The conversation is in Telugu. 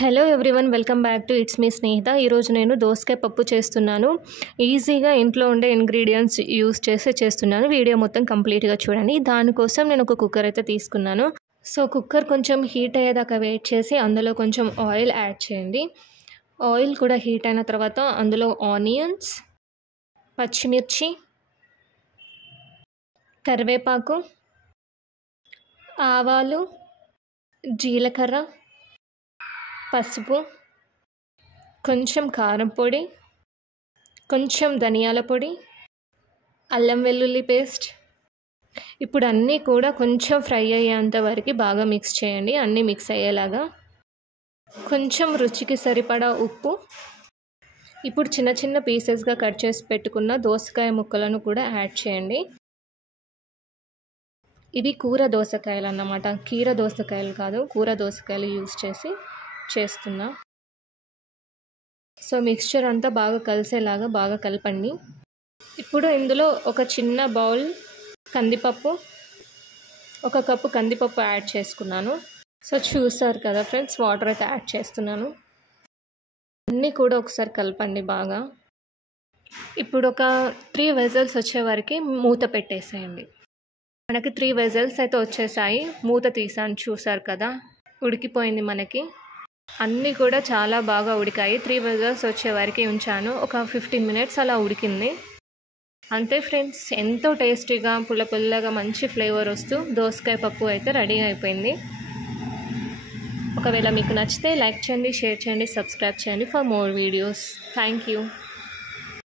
Hello everyone, welcome back to it's me Snehitha. ఈరోజు నేను దోసకాయ పప్పు చేస్తున్నాను. ఈజీగా ఇంట్లో ఉండే ఇంగ్రీడియంట్స్ యూస్ చేసి చేస్తున్నాను. వీడియో మొత్తం కంప్లీట్గా చూడండి. దానికోసం నేను ఒక కుక్కర్ అయితే తీసుకున్నాను. సో కుక్కర్ కొంచెం హీట్ అయ్యేదాకా వెయిట్ చేసి అందులో కొంచెం ఆయిల్ యాడ్ చేయండి. ఆయిల్ కూడా హీట్ అయిన తర్వాత అందులో ఆనియన్స్, పచ్చిమిర్చి, కరివేపాకు, ఆవాలు, జీలకర్ర, పసుపు, కొంచెం కారం పొడి, కొంచెం ధనియాల పొడి, అల్లం వెల్లుల్లి పేస్ట్. ఇప్పుడు అన్నీ కూడా కొంచెం ఫ్రై అయ్యేంత వరకు బాగా మిక్స్ చేయండి. అన్నీ మిక్స్ అయ్యేలాగా. కొంచెం రుచికి సరిపడా ఉప్పు. ఇప్పుడు చిన్న చిన్న పీసెస్గా కట్ చేసి పెట్టుకున్న దోసకాయ ముక్కలను కూడా యాడ్ చేయండి. ఇవి కూర దోసకాయలు అన్నమాట, కీర దోసకాయలు కాదు, కూర దోసకాయలు యూస్ చేసి చేస్తున్నా. సో మిక్స్చర్ అంతా బాగా కలిసేలాగా బాగా కలపండి. ఇప్పుడు ఇందులో ఒక చిన్న బౌల్ కందిపప్పు, ఒక కప్పు కందిపప్పు యాడ్ చేసుకున్నాను. సో చూసారు కదా ఫ్రెండ్స్, వాటర్ అయితే యాడ్ చేస్తున్నాను. అన్నీ కూడా ఒకసారి కలపండి బాగా. ఇప్పుడు ఒక 3 విజిల్స్ వచ్చే వరకు మూత పెట్టేసేయండి. మనకి 3 విజిల్స్ అయితే వచ్చేసాయి. మూత తీసాను, చూసారు కదా, ఉడికిపోయింది మనకి. అన్నీ కూడా చాలా బాగా ఉడికాయి. 3 విజిల్స్ వచ్చే వరకు ఉంచాను. ఒక 15 మినిట్స్ అలా ఉడికింది. అంతే ఫ్రెండ్స్, ఎంతో టేస్టీగా పుల్లగా మంచి ఫ్లేవర్ వస్తూ దోసకాయ పప్పు అయితే రెడీ అయిపోయింది. ఒకవేళ మీకు నచ్చితే లైక్ చేయండి, షేర్ చేయండి, సబ్స్క్రైబ్ చేయండి for more videos. Thank you.